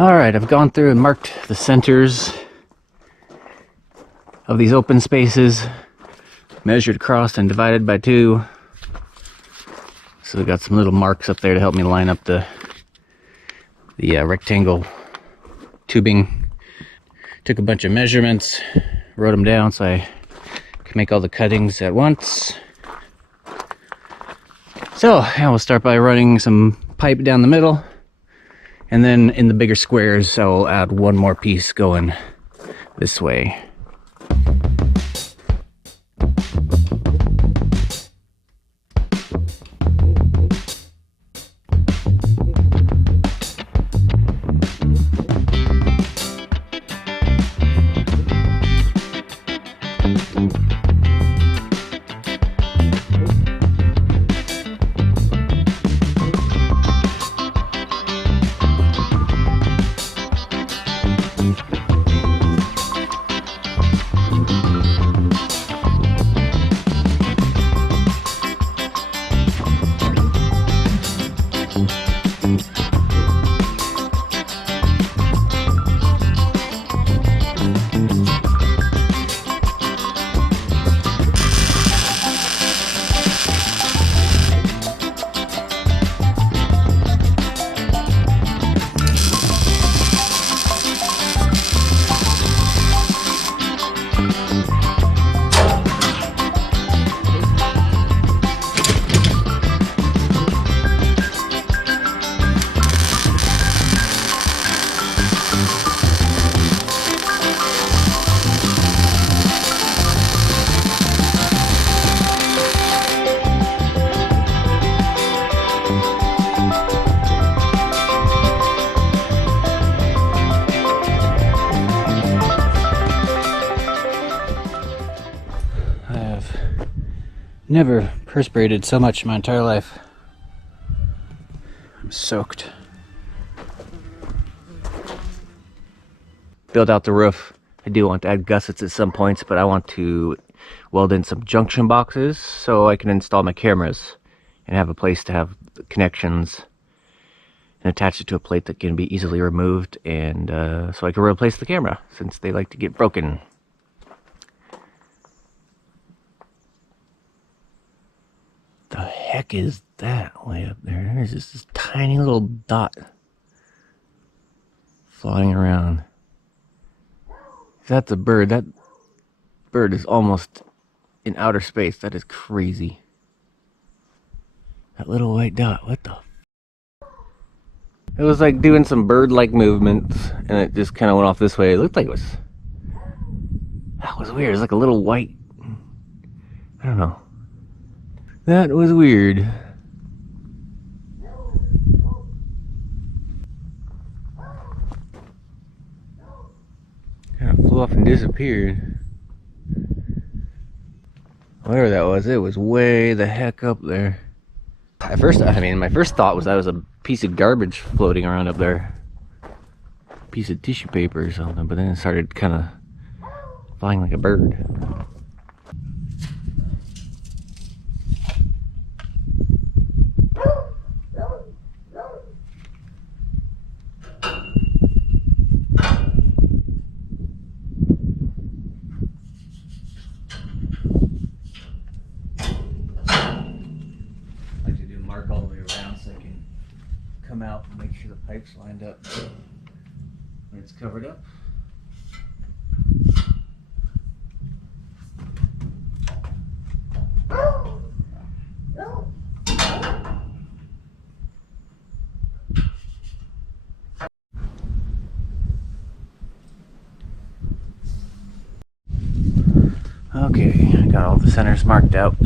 Alright, I've gone through and marked the centers of these open spaces, measured across and divided by 2. So we got some little marks up there to help me line up the rectangle tubing. Took a bunch of measurements, wrote them down so I can make all the cuttings at once. So yeah, we'll start by running some pipe down the middle, and then in the bigger squares I'll add one more piece going this way. Never perspirated so much in my entire life. I'm soaked. Build out the roof. I do want to add gussets at some points, but I want to weld in some junction boxes so I can install my cameras and have a place to have the connections and attach it to a plate that can be easily removed, and so I can replace the camera since they like to get broken. The heck is that way up there? There's just this tiny little dot flying around. That's a bird. That bird is almost in outer space. That is crazy. That little white dot. What the? It was like doing some bird-like movements, and it just kind of went off this way. It looked like it was... That was weird. It was like a little white... I don't know. That was weird. Kind of flew off and disappeared. Whatever that was, it was way the heck up there. At first, my first thought was that was a piece of garbage floating around up there. A piece of tissue paper or something, but then it started kind of flying like a bird. All the way around so I can come out and make sure the pipe's lined up when it's covered up. Okay, I got all the centers marked out.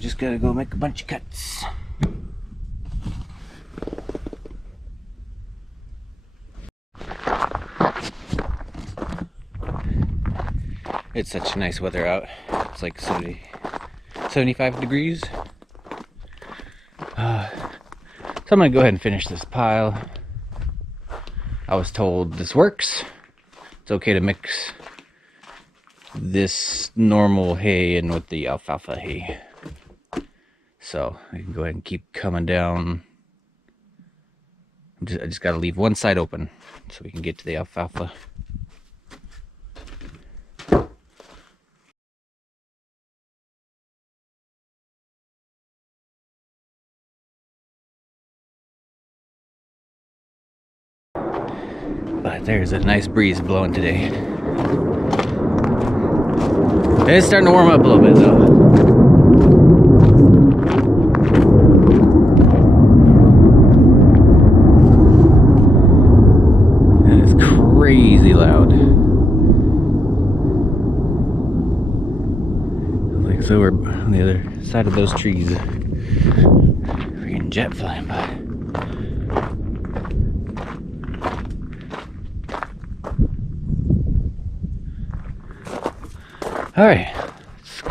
Just gotta go make a bunch of cuts. It's such nice weather out. It's like 75 degrees. So I'm gonna go ahead and finish this pile. I was told this works. It's okay to mix this normal hay in with the alfalfa hay. So I can go ahead and keep coming down. I just got to leave one side open so we can get to the alfalfa. But there's a nice breeze blowing today. It's starting to warm up a little bit though. Crazy loud. Like so we're on the other side of those trees. Freaking jet flying by. Alright. Let's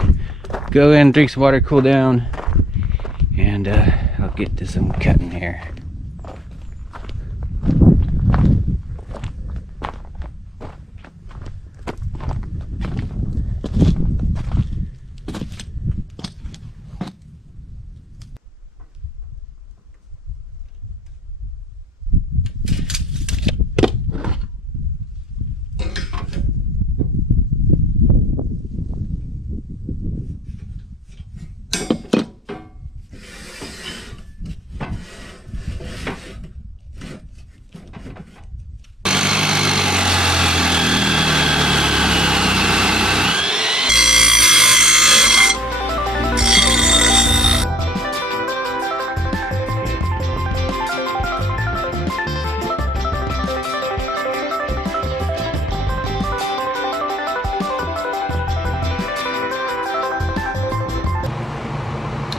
go in, drink some water, cool down, and I'll get to some cutting here.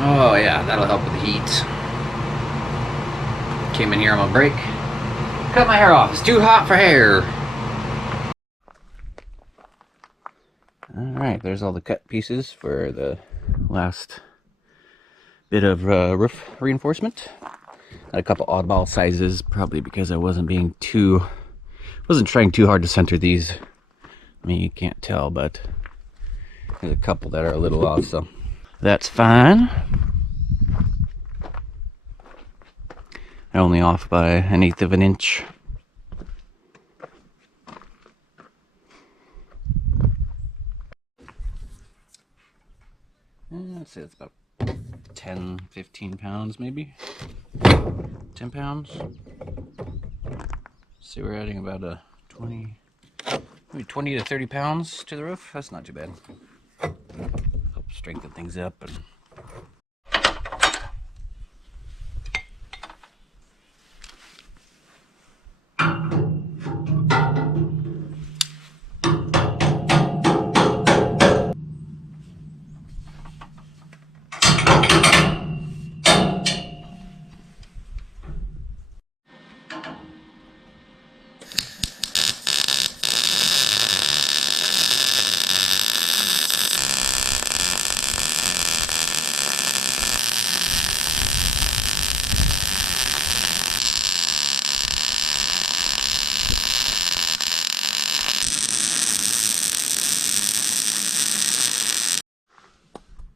Oh yeah, that'll help with the heat. Came in here on my break. Cut my hair off, it's too hot for hair. Alright, there's all the cut pieces for the last bit of roof reinforcement. Had a couple oddball sizes, probably because I wasn't trying too hard to center these. I mean, you can't tell, but there's a couple that are a little off, so that's fine. Only off by 1/8 of an inch. Let's say it's about 10, 15 pounds maybe. 10 pounds. See, we're adding about a 20 to 30 pounds to the roof. That's not too bad. Help strengthen things up. And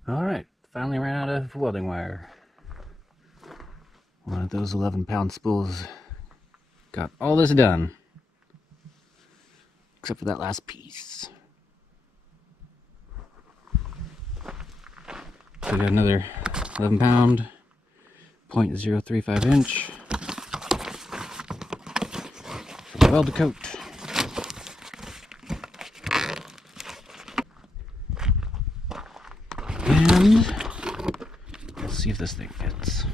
alright, finally ran out of welding wire. One of those 11-pound spools got all this done. Except for that last piece. So we got another 11-pound, 0.035 inch. Weld the coat. And let's see if this thing fits.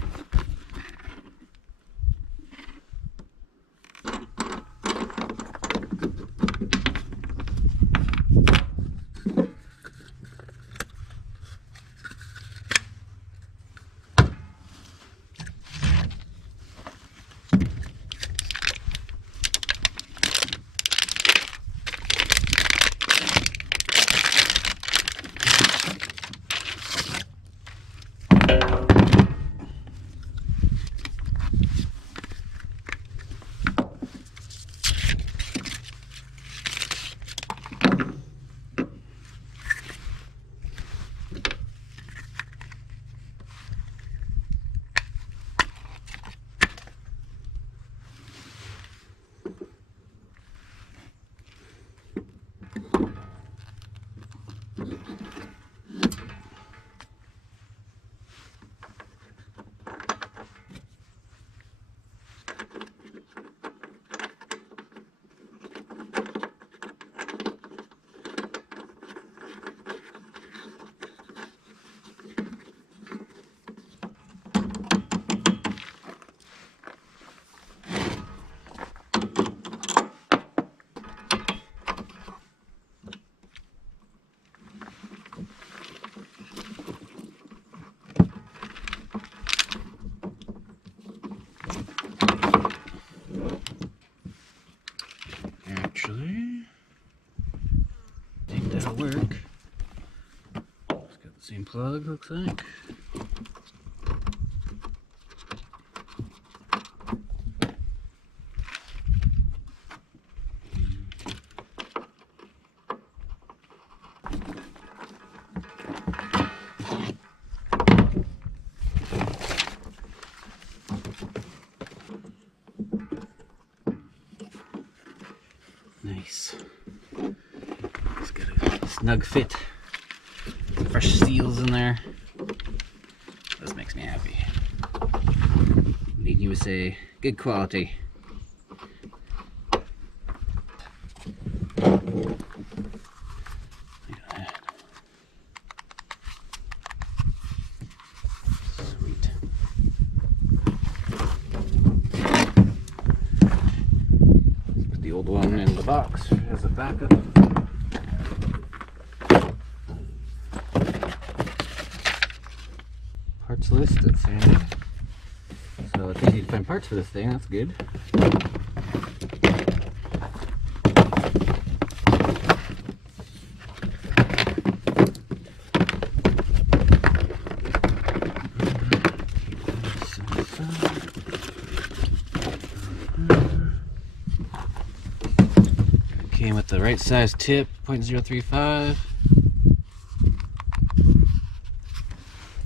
Actually, I think that'll work. It's got the same plug, looks like. Nice. It's got a snug fit. Fresh seals in there. This makes me happy. Made USA, good quality. Look at that. Sweet. Let's put the old one in the box as a backup. Parts list, that's handy. So it's easy to find parts for this thing, that's good. Came with the right size tip, 0.035.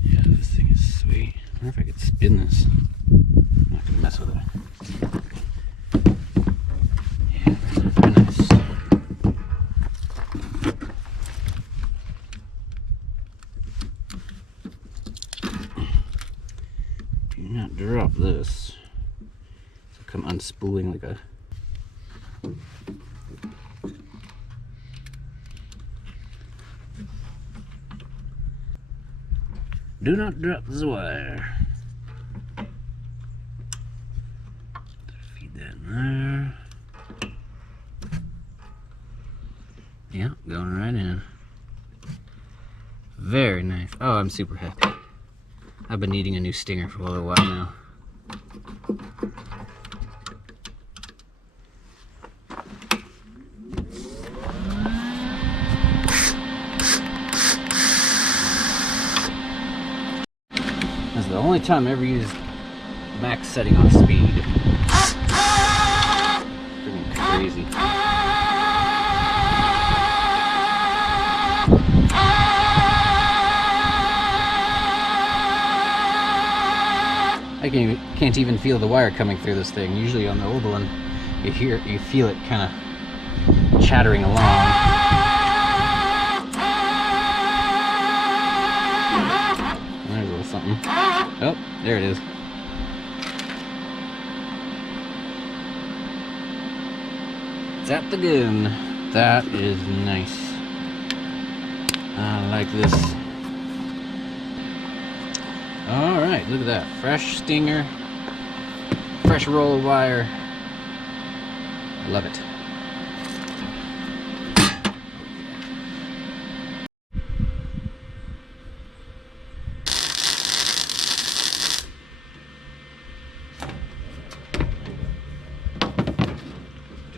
Yeah, this thing is sweet. I wonder if I could spin this. I'm not gonna mess with it. Yeah, very nice. Do not drop this. It'll come unspooling like a. Do not drop the wire. Feed that in there. Yeah, going right in. Very nice. Oh, I'm super happy. I've been needing a new stinger for a little while now. This is the only time I ever used max setting on speed. Freaking crazy. I can't even feel the wire coming through this thing. Usually on the old one, you feel it kind of chattering along. There's a little something. Oh, there it is. Zap the gun. That is nice. I like this. Alright, look at that. Fresh stinger. Fresh roll of wire. I love it.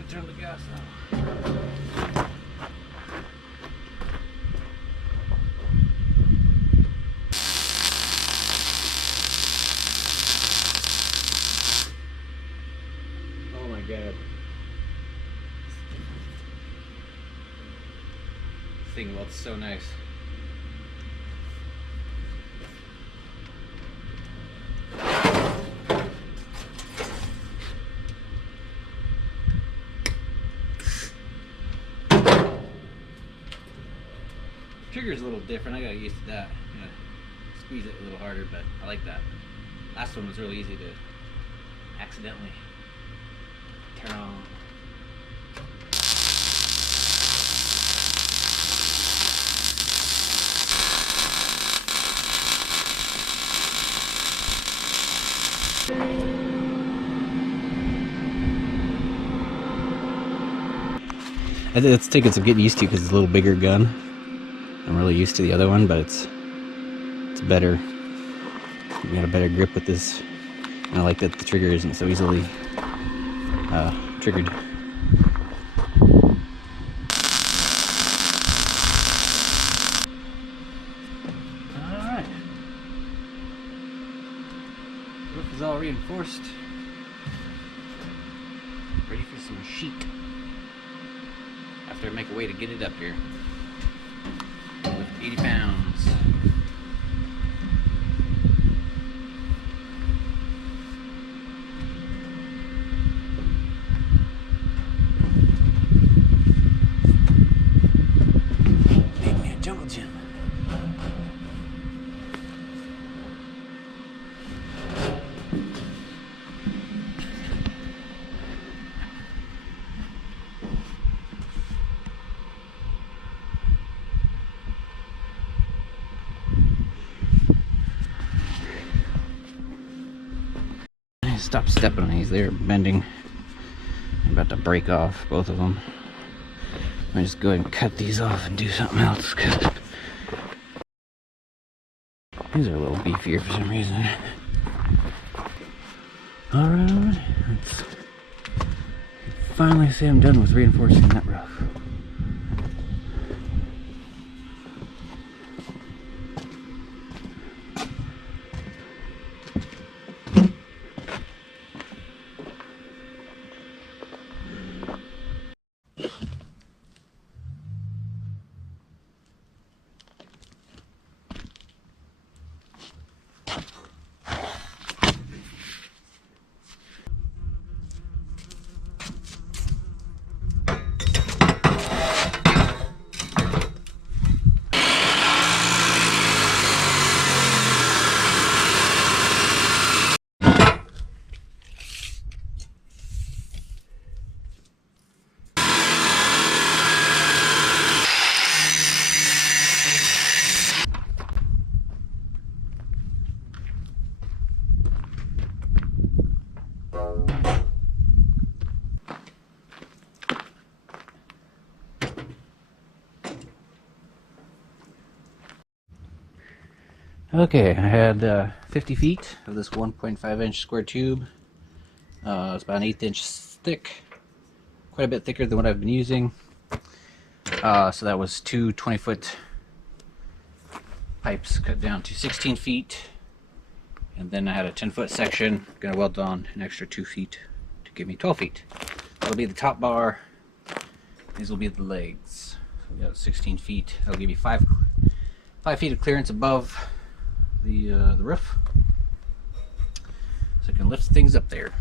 Turn the gas on. Oh my god. This thing looks so nice. trigger's a little different. I got used to that. You know, squeeze it a little harder, but I like that. Last one was really easy to accidentally turn on. It's taking some getting used to because it's a little bigger gun. I'm really used to the other one, but it's better. You got a better grip with this. And I like that the trigger isn't so easily triggered. Alright. Roof is all reinforced. Ready for some sheet. After I make a way to get it up here. With 80 pounds. Make me a jungle gym. Stop stepping on these, they're bending. I'm about to break off both of them. I just go ahead and cut these off and do something else because these are a little beefier for some reason. Alright, let's finally say I'm done with reinforcing that roof. Okay, I had 50 feet of this 1.5 inch square tube. It's about an 1/8 inch thick, quite a bit thicker than what I've been using. So that was two 20-foot pipes cut down to 16 feet. And then I had a 10-foot section, gonna weld on an extra 2 feet to give me 12 feet. That'll be the top bar, these will be the legs. So we got 16 feet, that'll give you 5 feet of clearance above the roof, so I can lift things up there.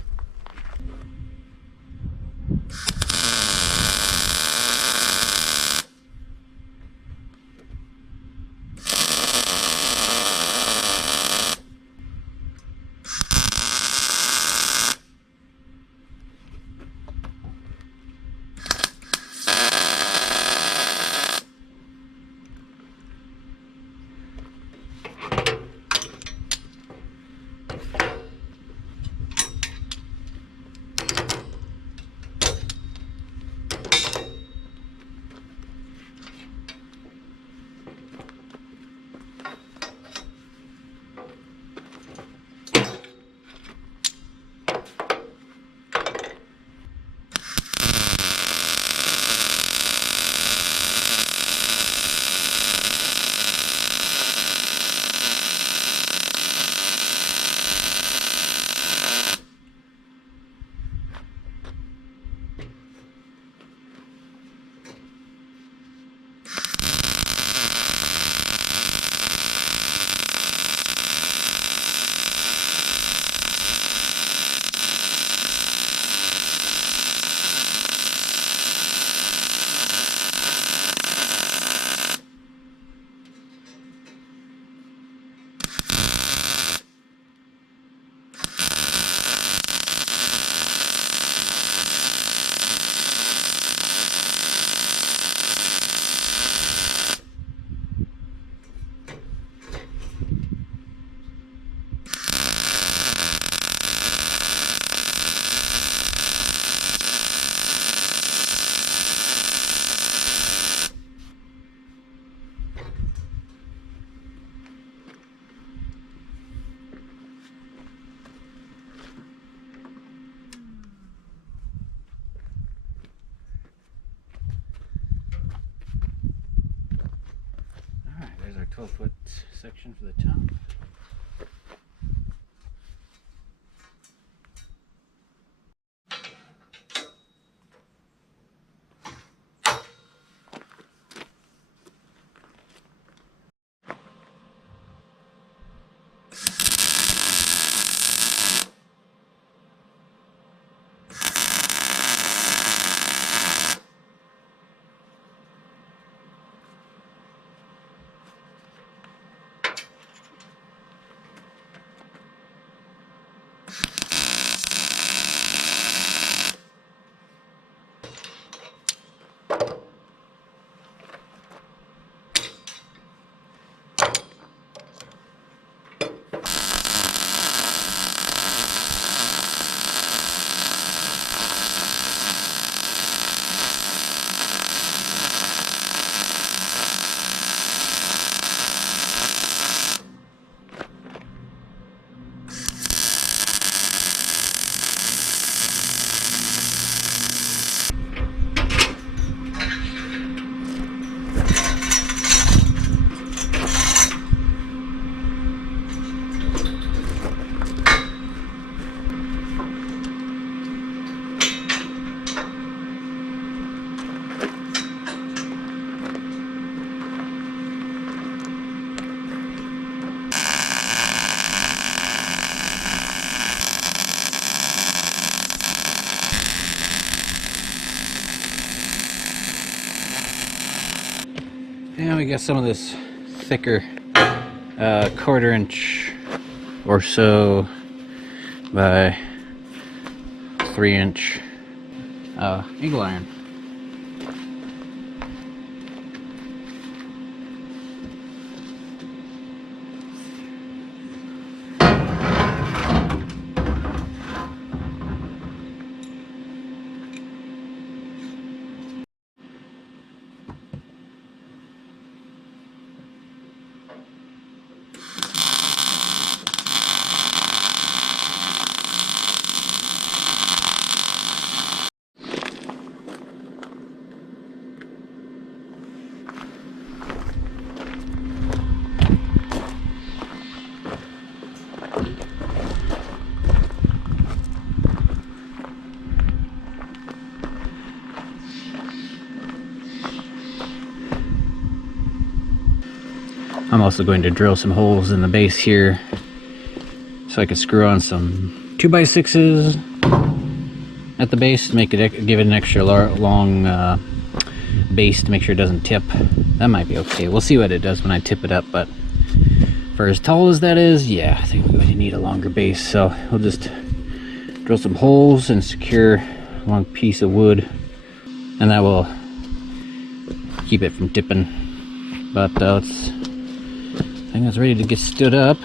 There's our 12-foot section for the top. And we got some of this thicker 1/4 inch or so by 3 inch angle iron. I'm also going to drill some holes in the base here so I can screw on some 2x6s at the base to make it give it an extra long base to make sure it doesn't tip. That might be okay. We'll see what it does when I tip it up, but for as tall as that is, yeah, I think we're going to need a longer base. So we'll just drill some holes and secure a long piece of wood, and that will keep it from tipping. But I think that's ready to get stood up.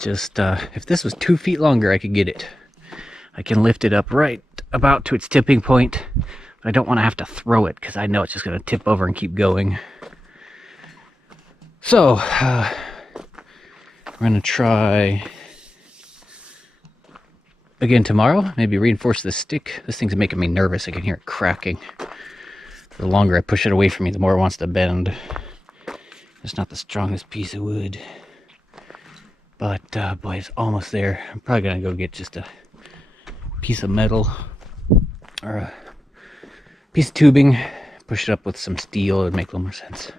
Just, if this was 2 feet longer, I could get it. I can lift it up right about to its tipping point, but I don't want to have to throw it because I know it's just going to tip over and keep going. So, we're going to try again tomorrow. Maybe reinforce the stick. This thing's making me nervous. I can hear it cracking. The longer I push it away from me, the more it wants to bend. It's not the strongest piece of wood. But, boy, it's almost there. I'm probably going to go get just a piece of metal or a piece of tubing, push it up with some steel. It would make a little more sense.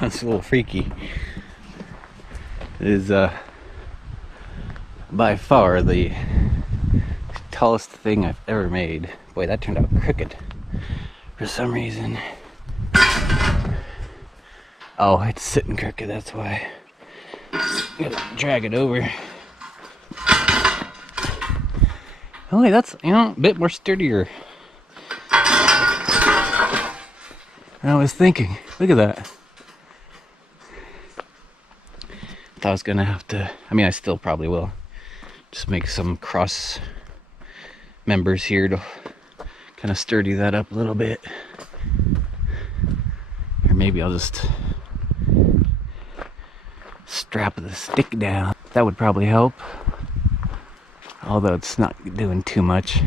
That's a little freaky. It is by far the tallest thing I've ever made. Boy, that turned out crooked for some reason. Oh, it's sitting crooked, that's why. Gotta drag it over. Oh, wait, that's, you know, a bit more sturdier than I was thinking. Look at that. I was gonna have to, I mean, I still probably will just make some cross members here to kind of sturdy that up a little bit, or maybe I'll just strap the stick down. That would probably help, although it's not doing too much.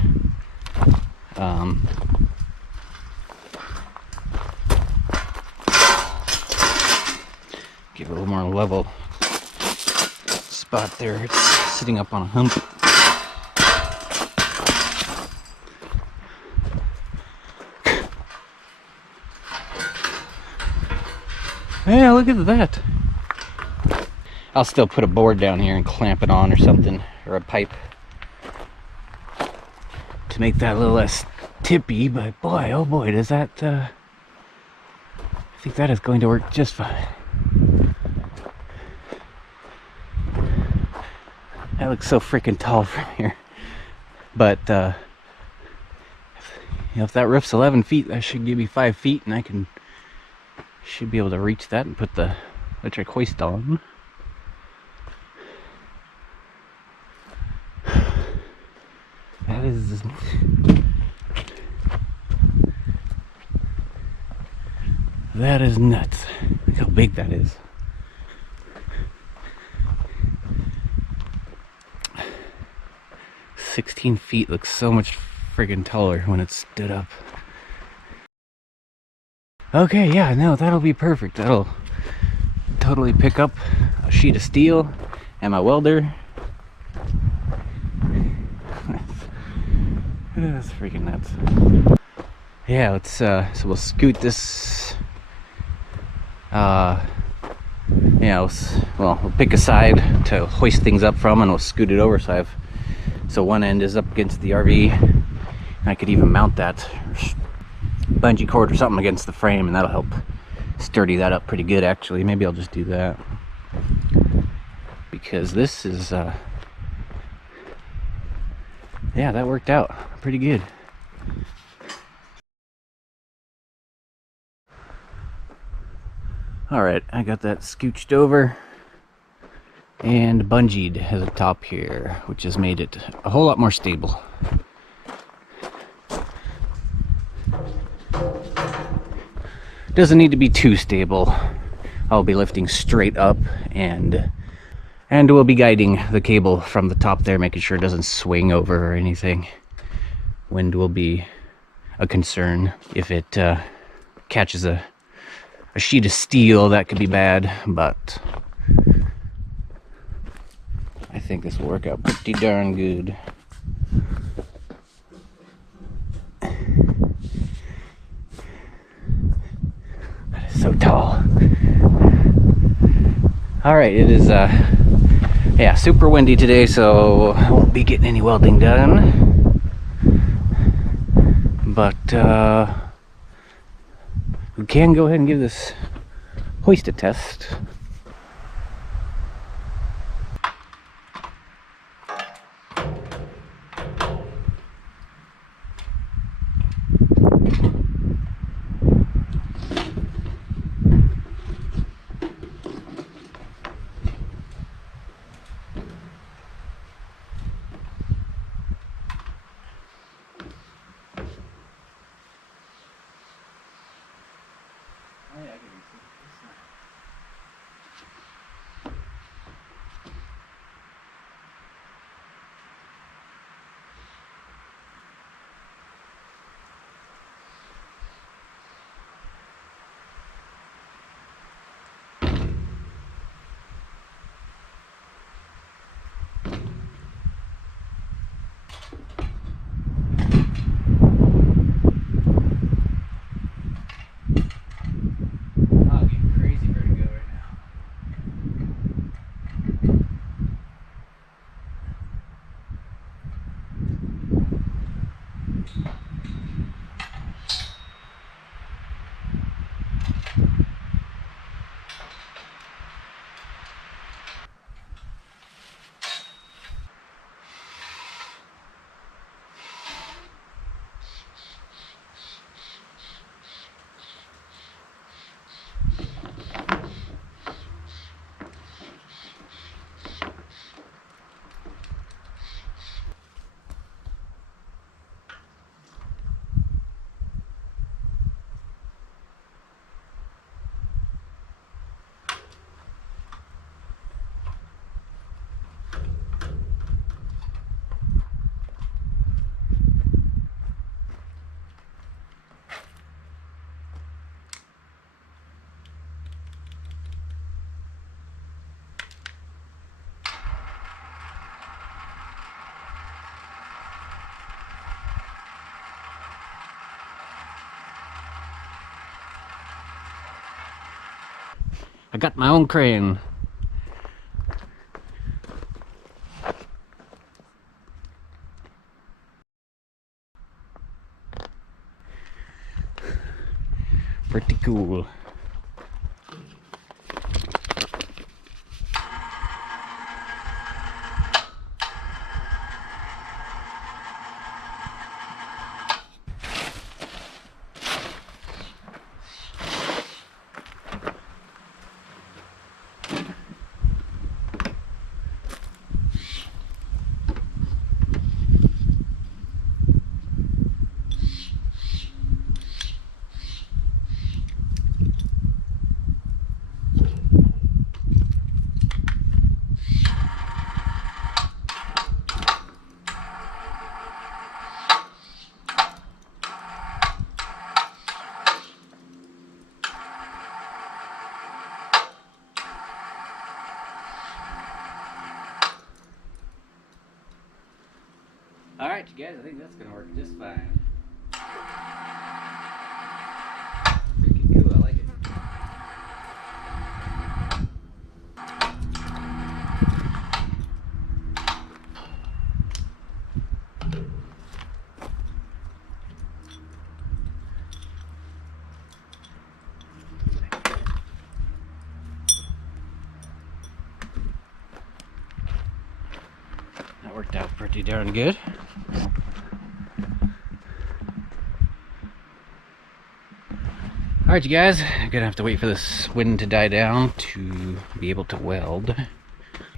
Give it a little more level spot there. It's sitting up on a hump. Yeah, look at that. I'll still put a board down here and clamp it on or something, or a pipe to make that a little less tippy, but boy, oh boy, does that, I think that is going to work just fine. That looks so freaking tall from here. But, you know, if that roof's 11 feet, that should give me 5 feet, and I should be able to reach that and put the electric hoist on. That is nuts. Look how big that is. "16 feet looks so much friggin' taller when it's stood up." Okay, yeah, no, that'll be perfect. That'll totally pick up a sheet of steel and my welder. That's freaking nuts. Yeah, let's so we'll scoot this. Yeah, we'll pick a side to hoist things up from, and we'll scoot it over so one end is up against the RV, and I could even mount that bungee cord or something against the frame, and that'll help sturdy that up pretty good. Actually, maybe I'll just do that, because this is yeah, that worked out pretty good. Alright, I got that scooched over and bungeed at the top here, which has made it a whole lot more stable. Doesn't need to be too stable. I'll be lifting straight up and we'll be guiding the cable from the top there, making sure it doesn't swing over or anything. Wind will be a concern. If it catches a sheet of steel, that could be bad, but I think this will work out pretty darn good. That is so tall. Alright, it is yeah, super windy today, so I won't be getting any welding done. But we can go ahead and give this hoist a test. I got my own crane. Pretty cool. Alright, you guys, I think that's gonna work just fine. Freaking cool, I like it. That worked out pretty darn good. Alright, you guys, I'm gonna have to wait for this wind to die down to be able to weld.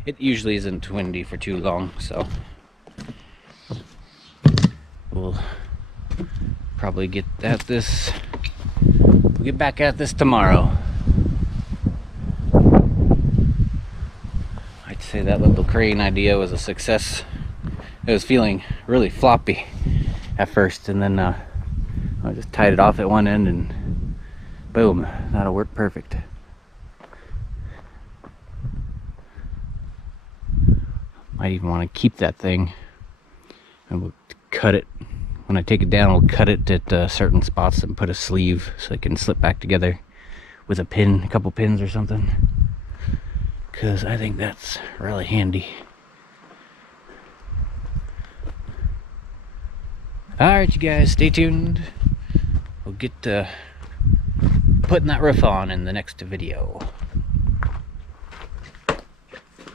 It usually isn't windy for too long, so we'll probably get at this. We'll get back at this tomorrow. I'd say that little crane idea was a success. It was feeling really floppy at first, and then I just tied it off at one end and boom, that'll work perfect. Might even want to keep that thing, and we'll cut it. When I take it down, we'll cut it at certain spots and put a sleeve so it can slip back together with a pin, a couple pins or something, because I think that's really handy. Alright, you guys, stay tuned. We'll get putting that roof on in the next video.